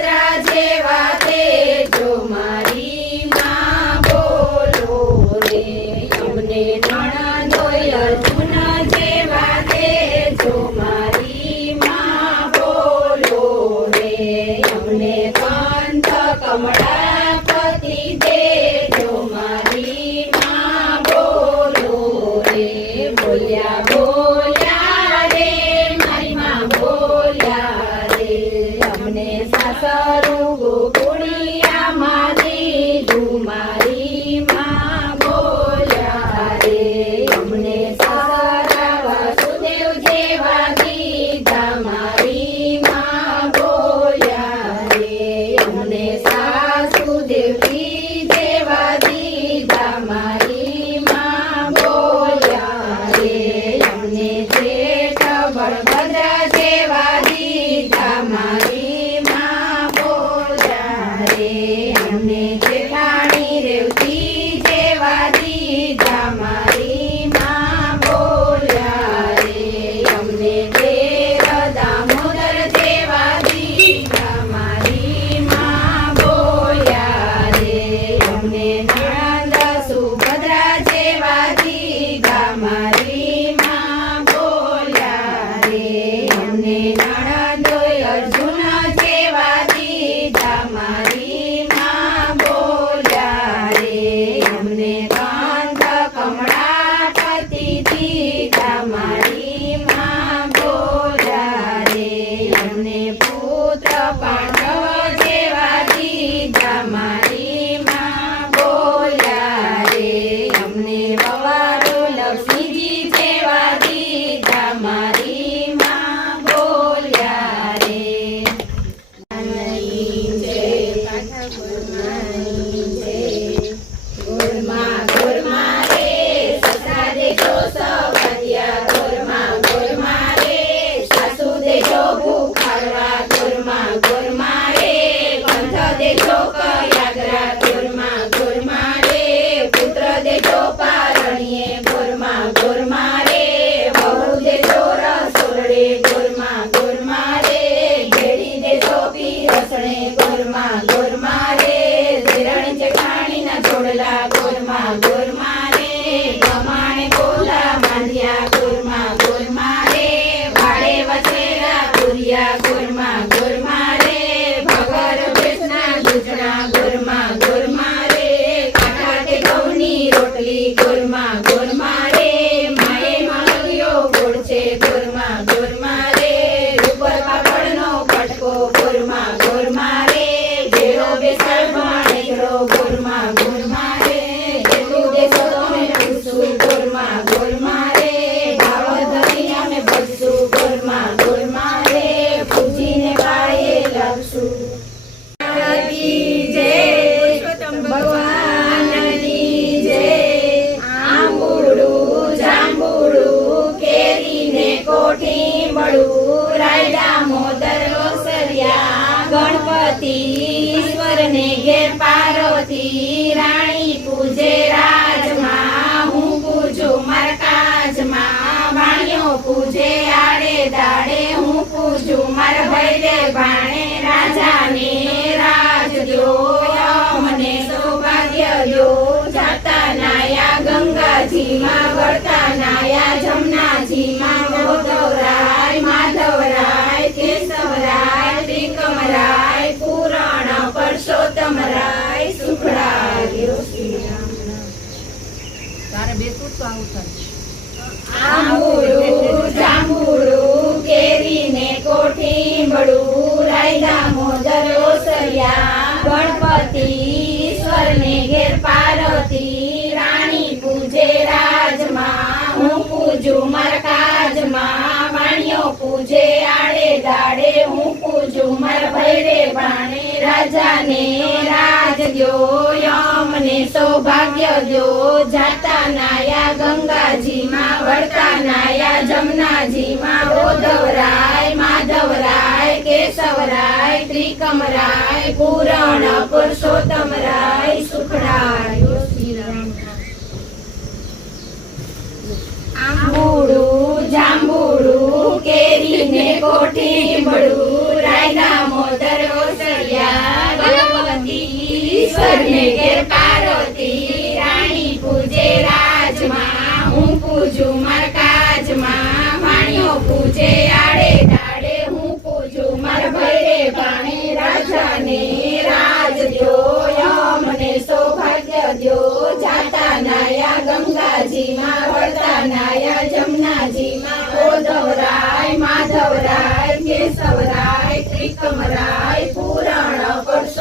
બળભદ્રા જેવા તેજો મારી માં બોલો રે અમને નણંદોય અર્જુન જેવા તેજો મારી માં બોલો રે અમને પંથ કમળાપતિ દેજો મારી માં બોલો રે બોલ્યા બોલ્યા રે મારી માં બોલ્યા રે અમને સાસરું ગોકુળિયા મારી મારી માં બોલ્યા રે અમને સાસરા વાસુદેવ જેવા ગીધા મારી માં બોલ્યા રે અમને સાસુદેવજી જેવા દીધા મારી માં બોલ્યા રે અમને જેઠ બળભદ્રા જેવા દીધા મારી માં બોલ્યા રે અમને જેઠાણી રેવતી જેવા દીધા મારી માં બોલ્યા રે અમને દેવ દામોદર જેવા દીધા મારી માં બોલ્યા રે અમને નણંદ સુભદ્રા જેવા દીધા મારી માં બોલ્યા રે અમને નણંદોય અર્જુન જેવા દીધા મારી માં બોલ્યા રે અમને કંઠ કમળાપતિ દીધા મારી માં બોલ્યા રે અમને પુત્ર પાંડવ જેવા દીધા મારી માં બોલ્યા રે અમને વવારો લક્ષ્મીજી જેવા દીધા મારી માં બોલ્યા રે ગુરમા ગુરમા રે સસરા દેજો સવડિયા ગુરમા રે સાસુ દેજો ભૂખાડવા ગુરમા રે પંથ દેજો કયાગરા ગુરમા રે પુત્ર દેજો પારણીએ ગુરમા રે વહુ દેજો રસોડે ગુરમા રે ઘેડી દેજો પીરસણે ગુરમા રે દેરાણી જેઠાણીના જોડલા ગુરમા રે ગમાણે બોલા માંડ્યા ગુરમા રે વાડે વચેલા પુરિયા ગુરમા રે ભગર ભેસના દૂધણા ગુરમા રે કાંઠા તે ઘઉંની રોટલી ગુરમા રે માએ માળિયો ગોળ છે ગુરમા રે ઉપર પાપડનો કટકો ગુરમા રે જેરો બેસળ ભાણેજરો ગુરમા રે જેટલું દેશો તમે પૂછું ગુરમા રે ભાવ ધરી અમે ભજશું ગુરમા રે પૂજીને પાયે લાગશું ભગવાનની જય આંબુડું જાંબુડું કેરીને કોઠી મળું રાયડા મોદર ઓસરિયા ગણપતિ ઈશ્વરને ઘેર પાર્વતી રાણી પૂજે રાજમાં હું પૂજું મારા કાજમાં વાણિયો પૂજે આડે દાડે હું પૂજું મારા ભૈરે ભાણે રાજાને રાજ દ્યો મને સૌભાગ્ય દ્યો જાતા નાયા ગંગાજીમાં વળતા નાયા જમનાજીમાં ગોદવરાય માધવરાય કેશવરાય ત્રિકમરાય પુરાણ પરસોત્તમરાય સુખડાય શ્રી રામ તારે બેસું તો આવું થાય આંબુડું જાંબુડું કેરીને કોઠી મળું રાયડા મોદર ઓસરિયા ગણપતિ ઈશ્વરને ઘેર પાર્વતી રાણી પૂજે રાજમાં હું પૂજું મારા કાજમાં વાણિયો પૂજે આડે દાડે હું પૂજું મારા ભૈરે ભાણે રાજાને રાજ દ્યો યમને સૌભાગ્ય દ્યો જાતા નાયા ગંગાજીમાં વળતા નાયા જમનાજીમાં ગોદવરાય માધવરાય કેશવરાય ત્રિકમરાય પુરાણ પુરુષોત્તમરાય સુખડાય શ્રી રામ આંબુડું જાંબુડું કેરીને કોઠી મળું રાયડા મોદર ઓસરિયા ઈશ્વરને ઘેર પાર્વતી રાણી પૂજે રાજમાં હું પૂજું માર કાજમાં વાણિયો પૂજે આડે દાડે હું પૂજું માર ભૈરે ભાણે રાજાને રાજ દ્યો અમને સૌભાગ્ય દ્યો જાતા નાયા ગંગાજીમાં વળતા નાયા જમનાજીમાં ઓધવરાય માધવરાય કેશવરાય ત્રિકમરાય પુરાણ પરસો